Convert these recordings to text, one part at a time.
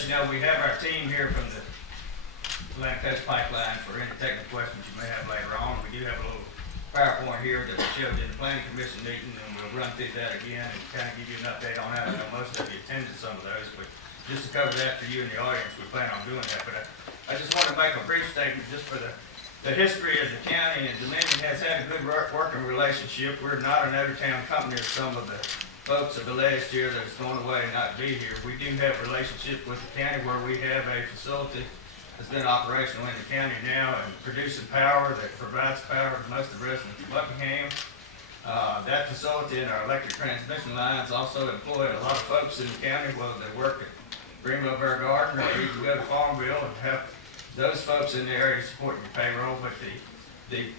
let you know we have our team here from the Atlantic Coast Pipeline for any technical questions you may have later on. We do have a little PowerPoint here that we showed in the Planning Commission meeting, and we'll run through that again and kind of give you an update on that. I know most of you attended some of those, but just to cover that for you and the audience, we plan on doing that. But I just want to make a brief statement just for the history of the county. And Dominion has had a good working relationship. We're not an out-of-town company as some of the folks of the last year that's going away and not be here. We do have a relationship with the county where we have a facility that's been operational in the county now and producing power that provides power to most of the residents of Buckingham. That facility and our electric transmission lines also employ a lot of folks in the county, whether they work at Greenville Bear Garden or even go to Farmville, and have those folks in the area supporting your payroll. But the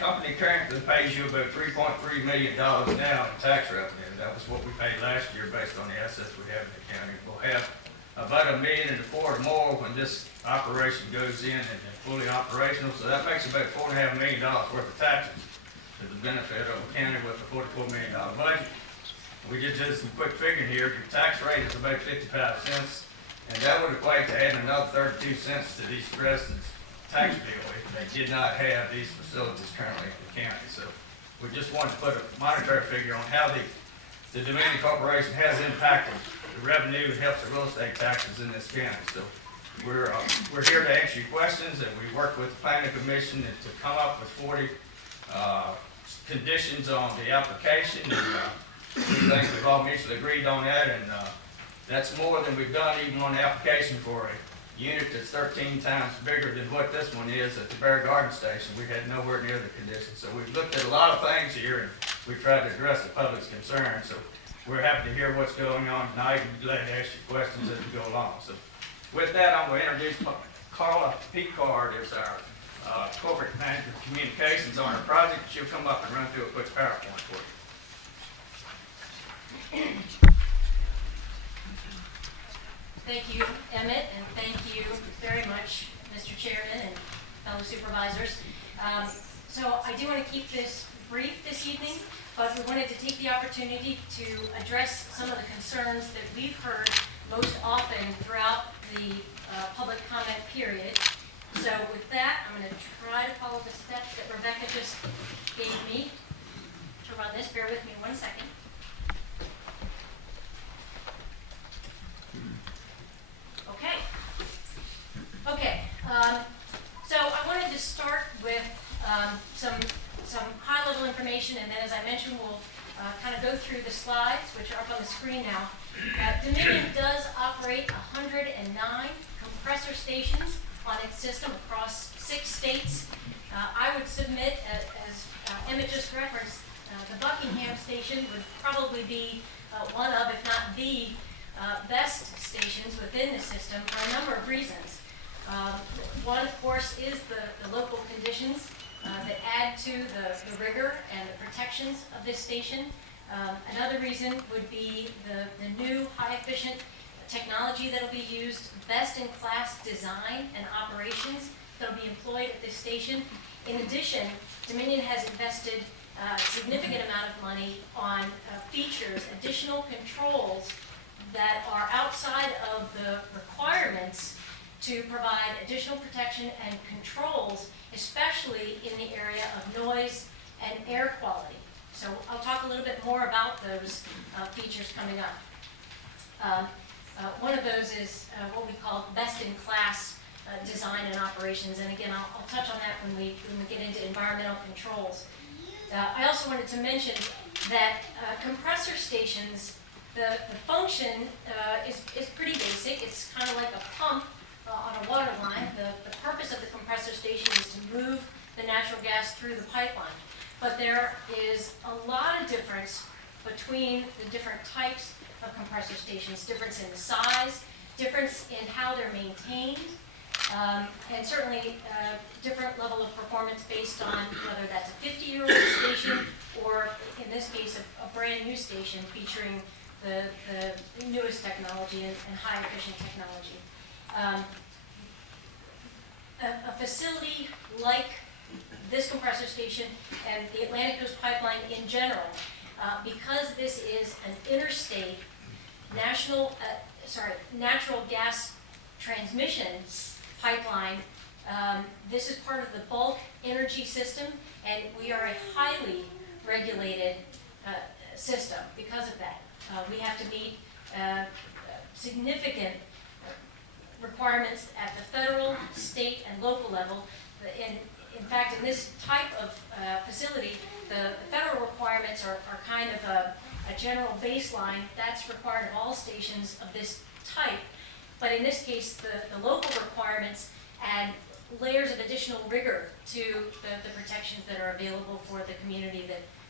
company currently pays you about $3.3 million now in tax revenue. That was what we paid last year based on the assets we have in the county. We'll have about $1.25 million more when this operation goes in and fully operational. So that makes about $4.5 million worth of taxes to the benefit of the county with a $44 million budget. We just did some quick figuring here. Your tax rate is about 55 cents, and that would equate to adding another 32 cents to these residents' tax bill if they did not have these facilities currently in the county. So we just wanted to put a monetary figure on how the Dominion Corporation has impacted the revenue and helps the real estate taxes in this county. So we're here to answer your questions, and we work with the Planning Commission to come up with 40 conditions on the application. And, we think we've all mutually agreed on that, and that's more than we've done even on the application for a unit that's 13 times bigger than what this one is at the Bear Garden Station. We had nowhere near the conditions. So we've looked at a lot of things here, and we tried to address the public's concerns. So we're happy to hear what's going on tonight, and be glad to ask you questions as we go along. So with that, I'm going to introduce Carla Picard as our corporate manager of communications on our project. She'll come up and run through a quick PowerPoint for you. Thank you, Emmett, and thank you very much, Mr. Chairman and fellow supervisors. So I do want to keep this brief this evening, but we wanted to take the opportunity to address some of the concerns that we've heard most often throughout the public comment period. So with that, I'm going to try to follow the steps that Rebecca just gave me to run this. Bear with me one second. Okay, so I wanted to start with some high-level information, and then, as I mentioned, we'll kind of go through the slides, which are up on the screen now. Dominion does operate 109 compressor stations on its system across 6 states. I would submit, as Emmett just referenced, the Buckingham station would probably be one of, if not the best stations within the system for a number of reasons. One, of course, is the local conditions that add to the rigor and the protections of this station. Another reason would be the new high-efficient technology that will be used, best-in-class design and operations that will be employed at this station. In addition, Dominion has invested a significant amount of money on features, additional controls that are outside of the requirements to provide additional protection and controls, especially in the area of noise and air quality. So I'll talk a little bit more about those features coming up. One of those is what we call best-in-class design and operations, and again, I'll touch on that when we get into environmental controls. I also wanted to mention that compressor stations, the function is pretty basic. It's kind of like a pump on a water line. The purpose of the compressor station is to move the natural gas through the pipeline. But there is a lot of difference between the different types of compressor stations, difference in the size, difference in how they're maintained, and certainly different level of performance based on whether that's a 50-year-old station or, in this case, a brand new station featuring the newest technology and high-efficient technology. A facility like this compressor station and the Atlantic Coast Pipeline in general, because this is an interstate national natural gas transmission pipeline. This is part of the bulk energy system, and we are a highly regulated system because of that. We have to meet significant requirements at the federal, state, and local level. In fact, in this type of facility, the federal requirements are kind of a general baseline that's required of all stations of this type. But in this case, the local requirements add layers of additional rigor to the protections that are available for the community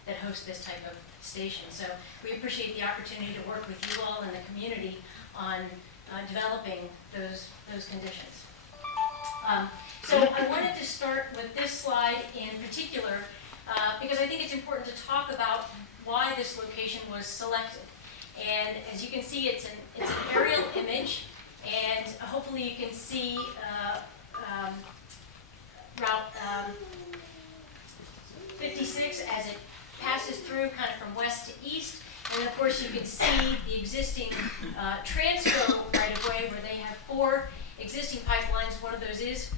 that hosts this type of station. So we appreciate the opportunity to work with you all and the community on developing those conditions. So I wanted to start with this slide in particular because I think it's important to talk about why this location was selected. And as you can see, it's an aerial image, and hopefully you can see Route 56 as it passes through kind of from west to east. And then of course you can see the existing Transco right-of-way where they have 4 existing pipelines. One of those is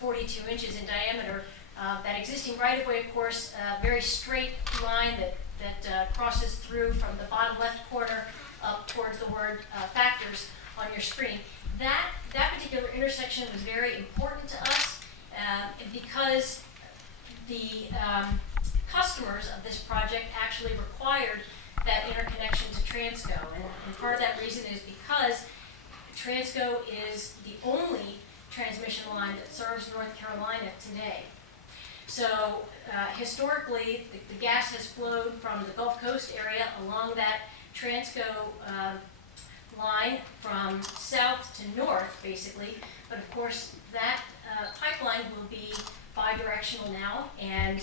42 inches in diameter. That existing right-of-way, of course, very straight line that crosses through from the bottom left corner up towards the word factors on your screen. That particular intersection was very important to us because the customers of this project actually required that interconnection to Transco. And part of that reason is because Transco is the only transmission line that serves North Carolina today. So historically, the gas has flowed from the Gulf Coast area along that Transco line from south to north, basically. But of course, that pipeline will be bi-directional now, and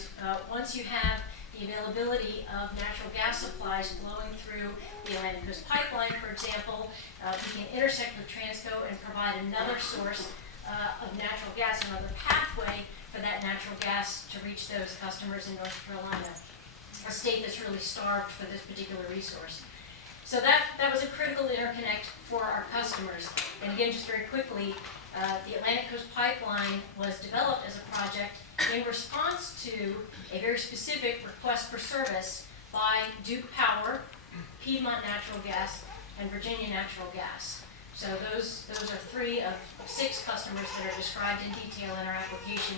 once you have the availability of natural gas supplies flowing through the Atlantic Coast Pipeline, for example, we can intersect with Transco and provide another source of natural gas, another pathway for that natural gas to reach those customers in North Carolina, a state that's really starved for this particular resource. So that was a critical interconnect for our customers. And again, just very quickly, the Atlantic Coast Pipeline was developed as a project in response to a very specific request for service by Duke Power, Piedmont Natural Gas, and Virginia Natural Gas. So those are 3 of 6 customers that are described in detail in our application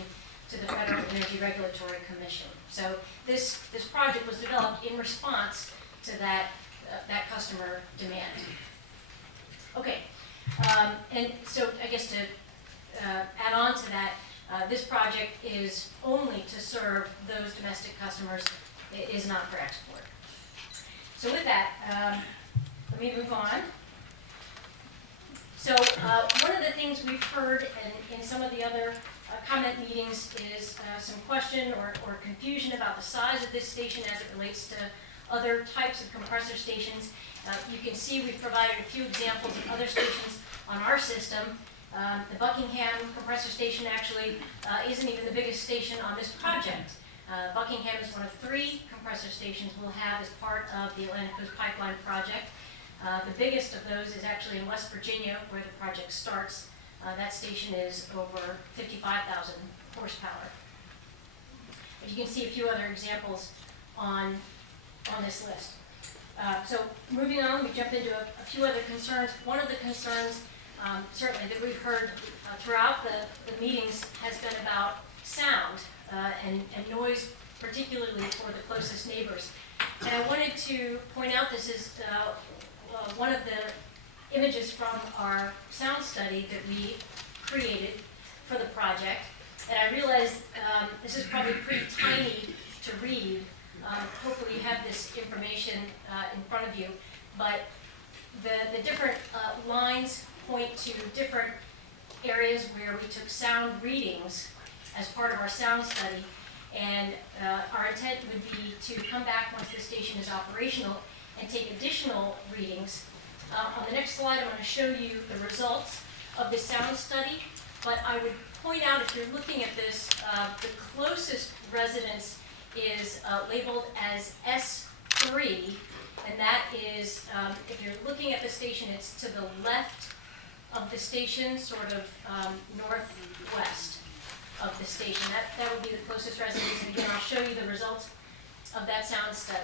to the Federal Energy Regulatory Commission. So this project was developed in response to that customer demand. Okay, and so I guess to add on to that, this project is only to serve those domestic customers. It is not for export. So with that, let me move on. So one of the things we've heard in some of the other comment meetings is some question or confusion about the size of this station as it relates to other types of compressor stations. You can see we've provided a few examples of other stations on our system. The Buckingham compressor station actually isn't even the biggest station on this project. Buckingham is one of 3 compressor stations we'll have as part of the Atlantic Coast Pipeline project. The biggest of those is actually in West Virginia, where the project starts. That station is over 55,000 horsepower. But you can see a few other examples on this list. So moving on, we jump into a few other concerns. One of the concerns, certainly that we've heard throughout the meetings, has been about sound and noise, particularly for the closest neighbors. And I wanted to point out this is one of the images from our sound study that we created for the project. And I realize this is probably pretty tiny to read. Hopefully you have this information in front of you. But the different lines point to different areas where we took sound readings as part of our sound study. And our intent would be to come back once the station is operational and take additional readings. On the next slide, I'm going to show you the results of the sound study. But I would point out, if you're looking at this, the closest residence is labeled as 3, and that is, if you're looking at the station, it's to the left of the station, sort of northwest of the station. That would be the closest residence, and again, I'll show you the results of that sound study.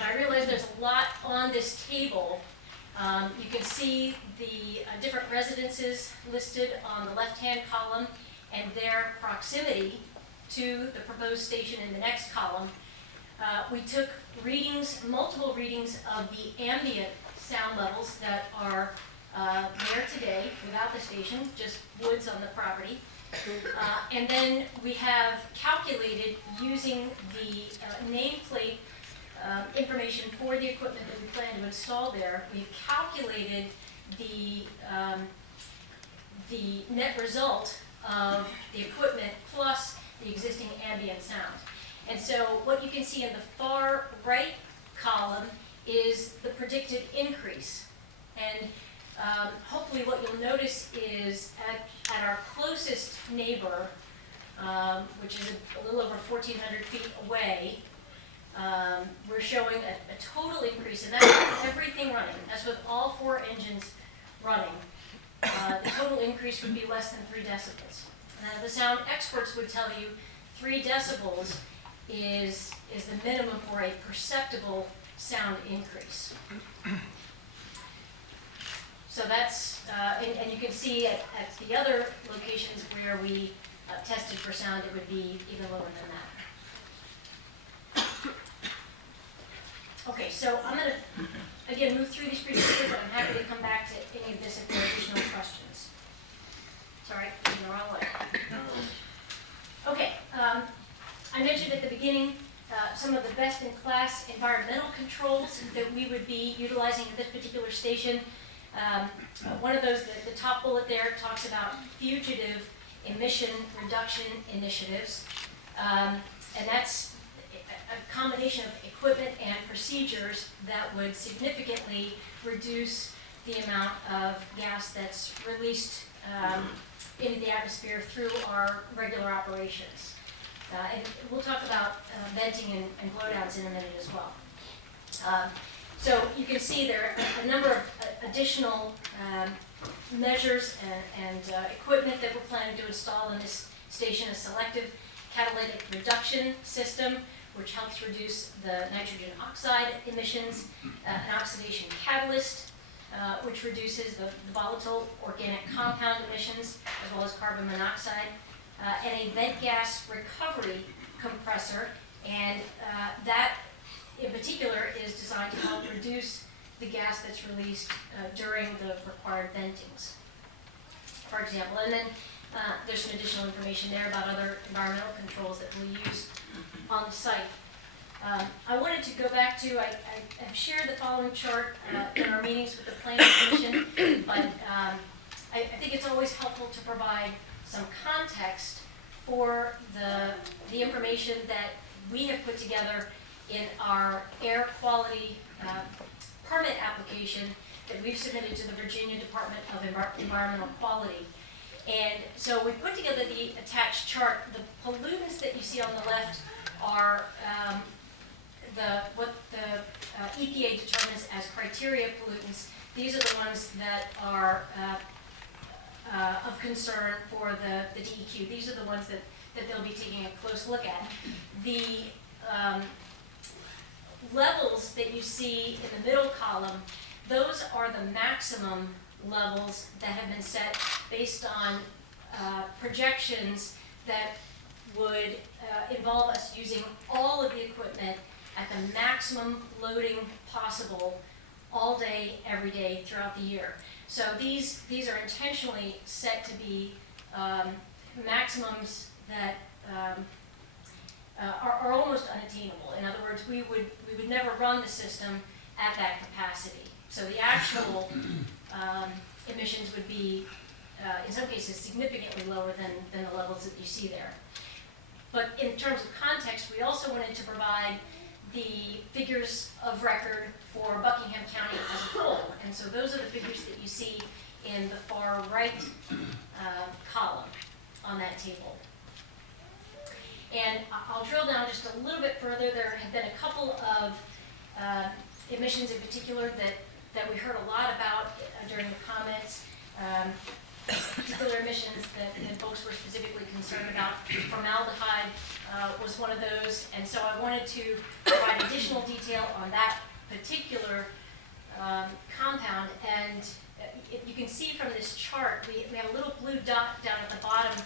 I realize there's a lot on this table. You can see the different residences listed on the left-hand column and their proximity to the proposed station in the next column. We took readings, multiple readings of the ambient sound levels that are there today without the station, just woods on the property. And then we have calculated using the nameplate information for the equipment that we plan to install there. We've calculated the net result of the equipment plus the existing ambient sound. And so what you can see in the far right column is the predicted increase. And hopefully what you'll notice is at our closest neighbor, which is a little over 1,400 feet away, we're showing a total increase, and that's with everything running. That's with all 4 engines running. The total increase would be less than 3 decibels. The sound experts would tell you 3 decibels is the minimum for a perceptible sound increase. So that's, and you can see at the other locations where we tested for sound, it would be even lower than that. Okay, so I'm going to, again, move through these procedures, but I'm happy to come back to any of this if there are additional questions. Sorry, I'm in the wrong way. Okay, I mentioned at the beginning some of the best-in-class environmental controls that we would be utilizing at this particular station. One of those, the top bullet there, talks about fugitive emission reduction initiatives, and that's a combination of equipment and procedures that would significantly reduce the amount of gas that's released into the atmosphere through our regular operations. And we'll talk about venting and blowdowns in a minute as well. So you can see there are a number of additional measures and equipment that we're planning to install in this station: a selective catalytic reduction system, which helps reduce the nitrogen oxide emissions, an oxidation catalyst, which reduces the volatile organic compound emissions, as well as carbon monoxide, and a vent gas recovery compressor, and that in particular is designed to help reduce the gas that's released during the required ventings, for example. And then there's some additional information there about other environmental controls that we'll use on the site. I wanted to go back to, I've shared the following chart in our meetings with the Planning Commission, but I think it's always helpful to provide some context for the information that we have put together in our air quality permit application that we've submitted to the Virginia Department of Environmental Quality. And so we put together the attached chart. The pollutants that you see on the left are what the EPA determines as criteria pollutants. These are the ones that are of concern for the DEQ. These are the ones that they'll be taking a close look at. The levels that you see in the middle column, those are the maximum levels that have been set based on projections that would involve us using all of the equipment at the maximum loading possible all day, every day, throughout the year. So these are intentionally set to be maximums that are almost unattainable. In other words, we would never run the system at that capacity. So the actual emissions would be, in some cases, significantly lower than the levels that you see there. But in terms of context, we also wanted to provide the figures of record for Buckingham County as a whole. And so those are the figures that you see in the far right column on that table. And I'll drill down just a little bit further. There have been a couple of emissions in particular that we heard a lot about during the comments. Particular emissions that folks were specifically concerned about. Formaldehyde was one of those, and so I wanted to provide additional detail on that particular compound. And if you can see from this chart, we have a little blue dot down at the bottom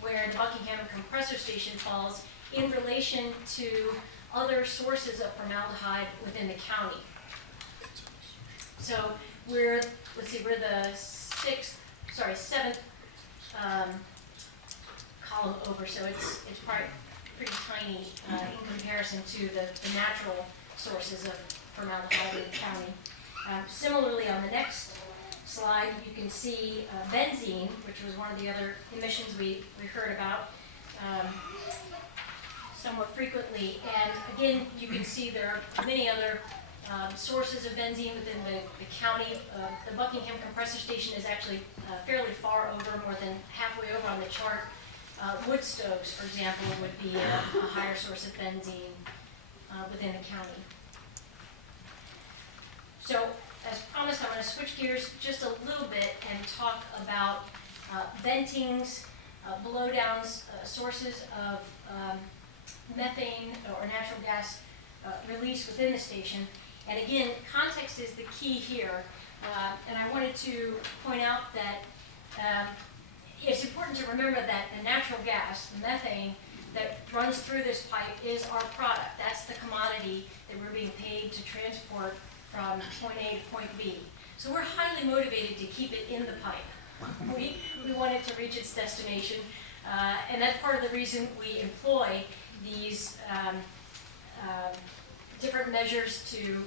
where the Buckingham compressor station falls in relation to other sources of formaldehyde within the county. So we're the seventh column over, so it's probably pretty tiny in comparison to the natural sources of formaldehyde in the county. Similarly, on the next slide, you can see benzene, which was one of the other emissions we heard about somewhat frequently. And again, you can see there are many other sources of benzene within the county. The Buckingham compressor station is actually fairly far over, more than halfway over on the chart. Wood stoves, for example, would be a higher source of benzene within the county. So, as promised, I'm going to switch gears just a little bit and talk about ventings, blowdowns, sources of methane or natural gas release within the station. And again, context is the key here. And I wanted to point out that it's important to remember that the natural gas, the methane, that runs through this pipe is our product. That's the commodity that we're being paid to transport from point A to point B. So we're highly motivated to keep it in the pipe. We want it to reach its destination, and that's part of the reason we employ these different measures to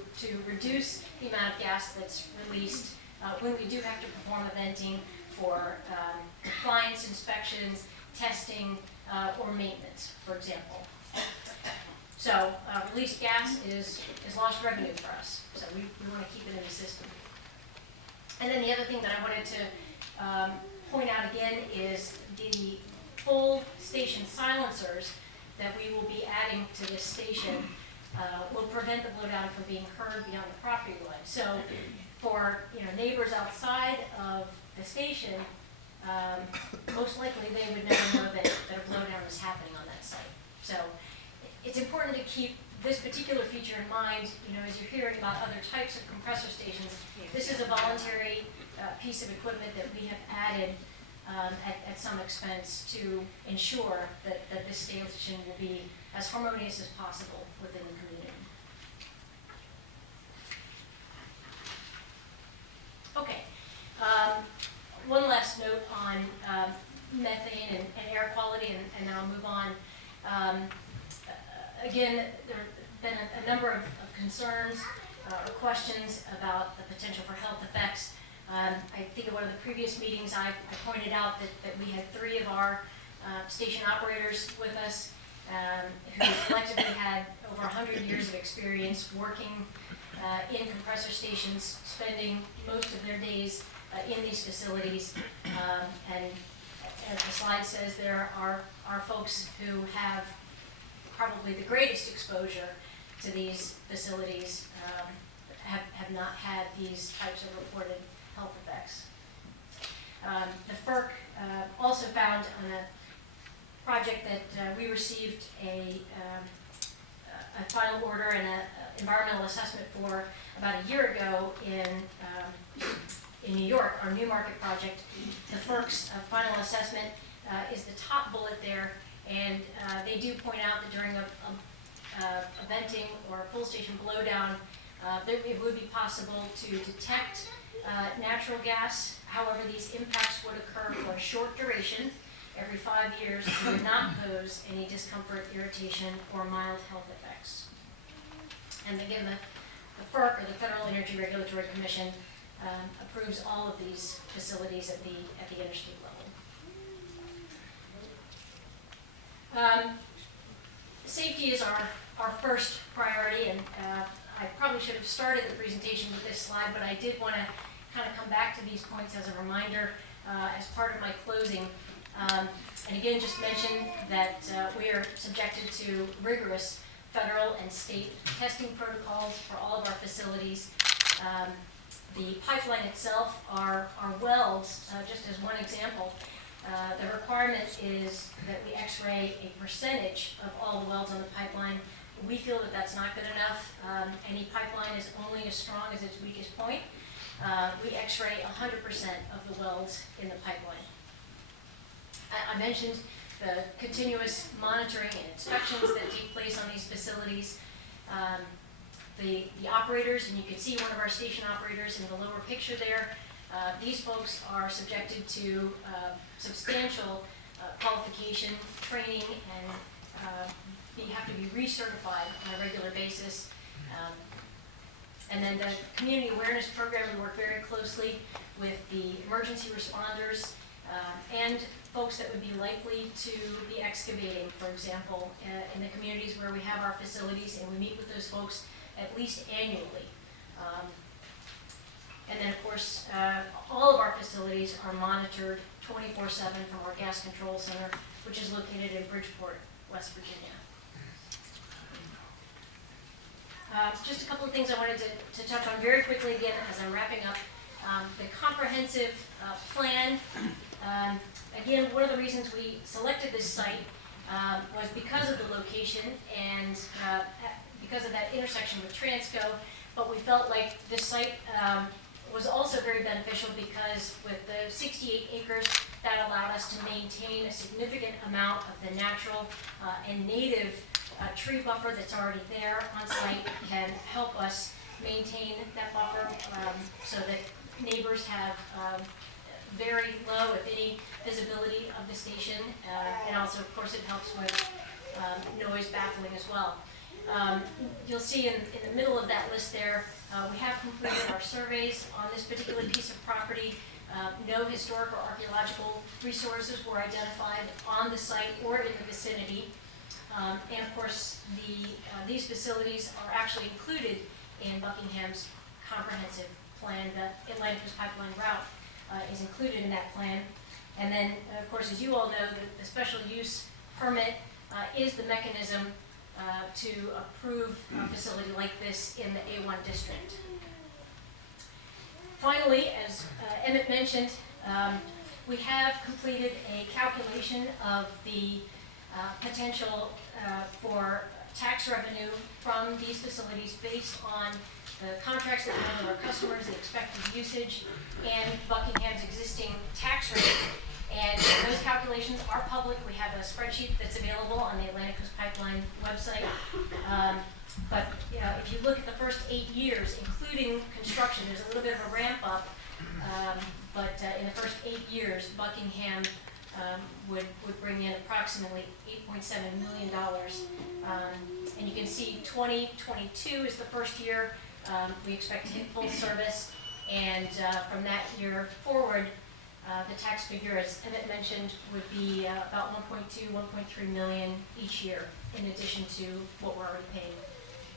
reduce the amount of gas that's released when we do have to perform a venting for compliance inspections, testing, or maintenance, for example. So released gas is lost revenue for us, so we want to keep it in the system. And then the other thing that I wanted to point out again is the full station silencers that we will be adding to this station will prevent the blowdown from being heard beyond the property line. So for neighbors outside of the station, most likely they would never know that a blowdown is happening on that site. So it's important to keep this particular feature in mind, as you're hearing about other types of compressor stations. This is a voluntary piece of equipment that we have added at some expense to ensure that this station will be as harmonious as possible within the community. Okay, one last note on methane and air quality, and then I'll move on. Again, there have been a number of concerns or questions about the potential for health effects. I think in one of the previous meetings I pointed out that we had 3 of our station operators with us who collectively had over 100 years of experience working in compressor stations, spending most of their days in these facilities. And as the slide says, there are folks who have probably the greatest exposure to these facilities, have not had these types of reported health effects. The FERC also found on a project that we received a final order and an environmental assessment for about a year ago in New York, our New Market project. The FERC's final assessment is the top bullet there, and they do point out that during a venting or a full station blowdown, it would be possible to detect natural gas. However, these impacts would occur for a short duration, every 5 years, and would not pose any discomfort, irritation, or mild health effects. And again, the FERC, or the Federal Energy Regulatory Commission, approves all of these facilities at the interstate level. Safety is our first priority, and I probably should have started the presentation with this slide, but I did want to kind of come back to these points as a reminder as part of my closing. And again, just mention that we are subjected to rigorous federal and state testing protocols for all of our facilities. The pipeline itself, our wells, just as one example, the requirement is that we x-ray a percentage of all the wells on the pipeline. We feel that that's not good enough. Any pipeline is only as strong as its weakest point. We x-ray 100% of the wells in the pipeline. I mentioned the continuous monitoring and inspections that take place on these facilities. The operators, and you can see one of our station operators in the lower picture there, these folks are subjected to substantial qualification, training, and have to be recertified on a regular basis. And then the community awareness program, we work very closely with the emergency responders and folks that would be likely to be excavating, for example, in the communities where we have our facilities, and we meet with those folks at least annually. And then, of course, all of our facilities are monitored 24/7 from our gas control center, which is located in Bridgeport, West Virginia. Just a couple of things I wanted to touch on very quickly again as I'm wrapping up. The comprehensive plan. Again, one of the reasons we selected this site was because of the location and because of that intersection with Transco, but we felt like this site was also very beneficial because with the 68 acres, that allowed us to maintain a significant amount of the natural and native tree buffer that's already there on site, can help us maintain that buffer so that neighbors have very low, if any, visibility of the station, and also, of course, it helps with noise baffling as well. You'll see in the middle of that list there, we have completed our surveys on this particular piece of property. No historic or archaeological resources were identified on the site or in the vicinity. And of course, these facilities are actually included in Buckingham's comprehensive plan. The Atlantic Coast Pipeline route is included in that plan. And then, of course, as you all know, the special use permit is the mechanism to approve a facility like this in the A1 district. Finally, as Emmett mentioned, we have completed a calculation of the potential for tax revenue from these facilities based on the contracts that we have with our customers, the expected usage, and Buckingham's existing tax rate. And those calculations are public. We have a spreadsheet that's available on the Atlantic Coast Pipeline website. But if you look at the first 8 years, including construction, there's a little bit of a ramp up. But in the first 8 years, Buckingham would bring in approximately $8.7 million. And you can see 2022 is the first year. We expect to hit full service. And from that year forward, the tax figure, as Emmett mentioned, would be about 1.2, 1.3 million each year, in addition to what we're already paying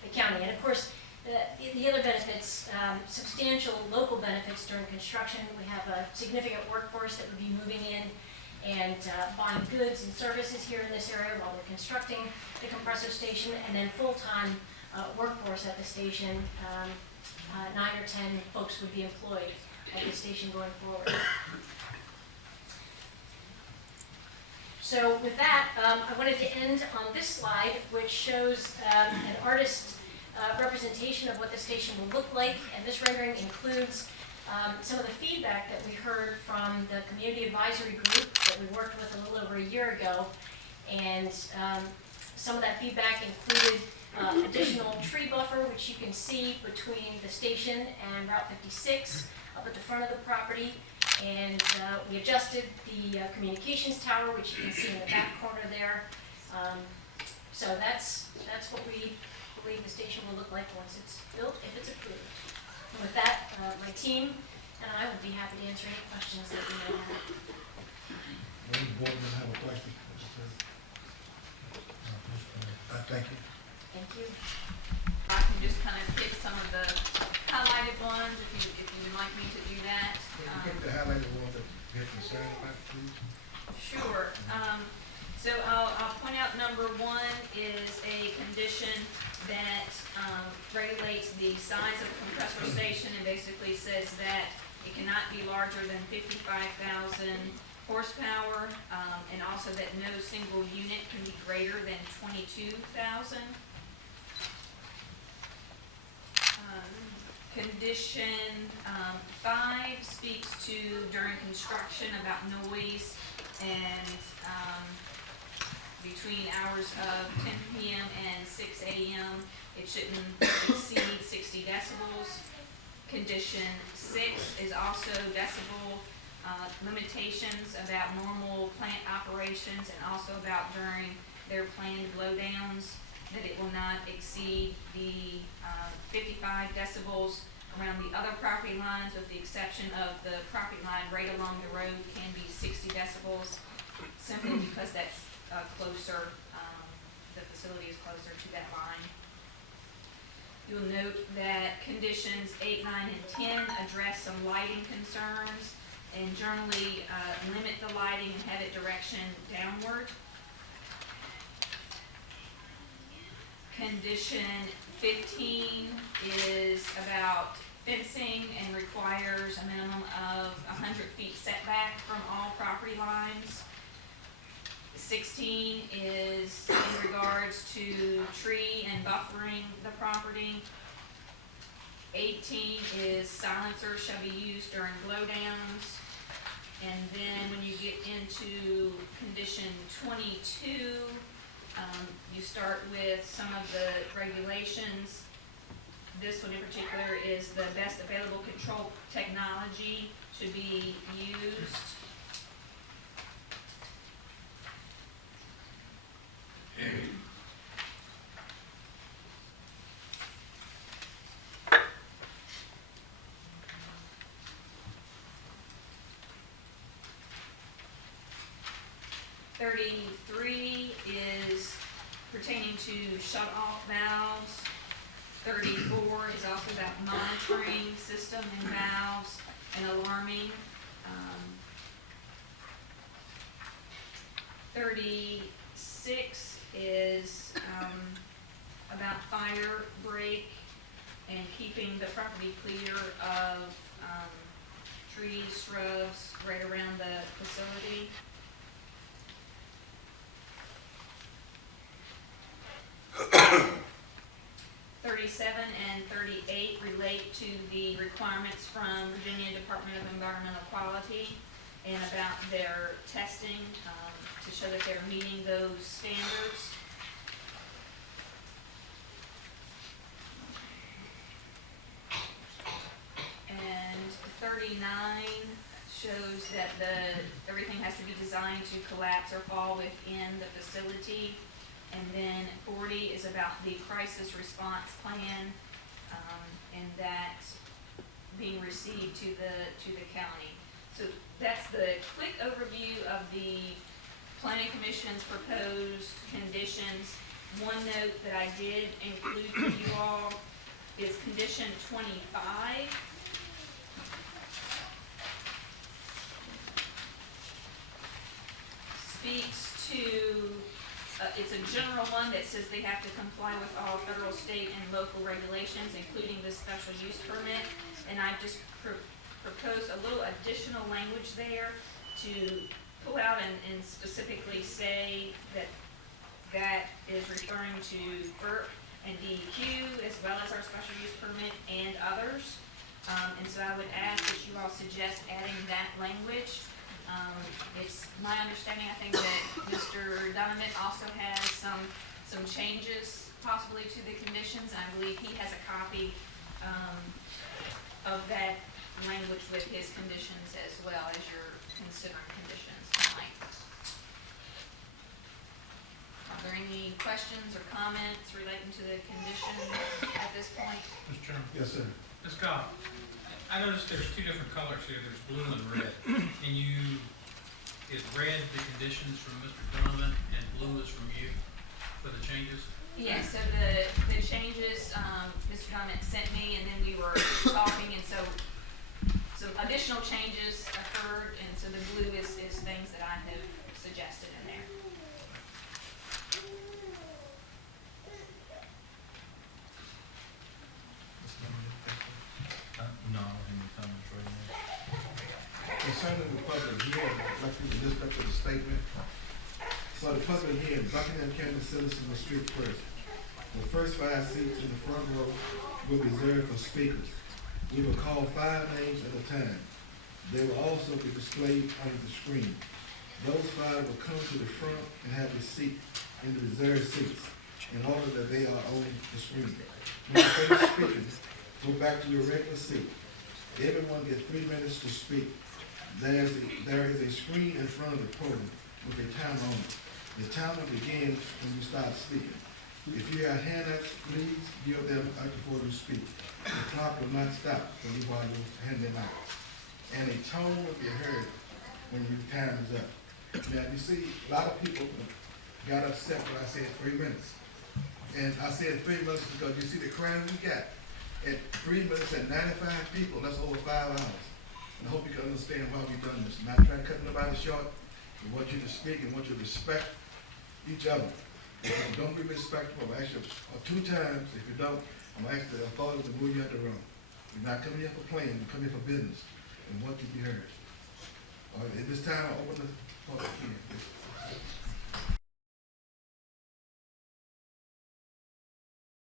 the county. And of course, the other benefits, substantial local benefits during construction. We have a significant workforce that would be moving in and buying goods and services here in this area while we're constructing the compressor station, and then full-time workforce at the station. 9 or 10 folks would be employed at the station going forward. So with that, I wanted to end on this slide, which shows an artist's representation of what the station will look like, and this rendering includes some of the feedback that we heard from the community advisory group that we worked with a little over a year ago, and some of that feedback included additional tree buffer, which you can see between the station and Route 56 up at the front of the property. And we adjusted the communications tower, which you can see in the back corner there. So that's what we believe the station will look like once it's built, if it's approved. And with that, my team and I would be happy to answer any questions that you may have. Any board member have a question? Thank you. Thank you. I can just kind of pick some of the highlighted ones if you would like me to do that. Can you get the highlighted ones that you're concerned about, please? Sure. So I'll point out number one is a condition that regulates the size of the compressor station and basically says that it cannot be larger than 55,000 horsepower, and also that no single unit can be greater than 22,000. Condition 5 speaks to during construction about noise and between hours of 10 p.m. and 6 a.m. it shouldn't exceed 60 decibels. Condition 6 is also decibel limitations about normal plant operations and also about during their planned blowdowns, that it will not exceed the 55 decibels around the other property lines, with the exception of the property line right along the road can be 60 decibels, simply because that's closer, the facility is closer to that line. You'll note that conditions 8, 9, and 10 address some lighting concerns and generally limit the lighting and have it direction downward. Condition 15 is about fencing and requires a minimum of 100 feet setback from all property lines. 16 is in regards to tree and buffering the property. 18 is silencers shall be used during blowdowns. And then when you get into condition 22, you start with some of the regulations. This one in particular is the best available control technology should be used. .33 is pertaining to shut-off valves. 34 is also about monitoring system and valves and alarming. 36 is about fire break and keeping the property clear of trees, shrubs right around the facility. 37 and 38 relate to the requirements from Virginia Department of Environmental Quality and about their testing to show that they're meeting those standards. And 39 shows that everything has to be designed to collapse or fall within the facility. And then 40 is about the crisis response plan, and that being received to the county. So that's the quick overview of the Planning Commission's proposed conditions. One note that I did include for you all is condition 25. Speaks to it's a general one that says they have to comply with all federal, state, and local regulations, including the special use permit. And I've just proposed a little additional language there to pull out and specifically say that that is referring to FERC and DEQ, as well as our special use permit and others. And so I would ask that you all suggest adding that language. It's my understanding, I think, that Mr. Donovan also has some changes possibly to the conditions. I believe he has a copy of that language with his conditions as well, as you're considering conditions tonight. Are there any questions or comments relating to the conditions at this point? Mr. Chairman. Yes, sir. Ms. Scott, I noticed there's two different colors here. There's blue and red. And is red the conditions from Mr. Donovan and blue is from you for the changes? Yeah, so the changes, Mr. Donovan sent me, and then we were talking, and so some additional changes occurred, and so the blue is things that I have you to lift up to the statement. For the public hearing, Buckingham County citizens will speak first. The first 5 seats in the front row will be reserved for speakers. We will call 5 names at a time. They will also be displayed on the screen. Those 5 will come to the front and have a seat in the reserved seats in order that they are on the screen. When you finish speaking, go back to your regular seat. Everyone gets 3 minutes to speak. There is a screen in front of the podium with a timer on it. The timer begins when you start speaking. If you have handouts, please give them out before you speak. The clock will not stop while you hand them out. And a tone will be heard when your time is up. Now, you see, a lot of people got upset when I said 3 minutes. And I said 3 minutes because you see the crowd we got. At 3 minutes and 95 people, that's over 5 hours. And I hope you can understand why we've done this. Not trying to cut nobody short. We want you to speak and want you to respect each other. If you don't be respectful, I'm actually 2 times. If you don't, I'm actually authority to move you out the room. You're not coming here for playing, you're coming here for business and want to be heard. All right, at this time, I open the public hearing.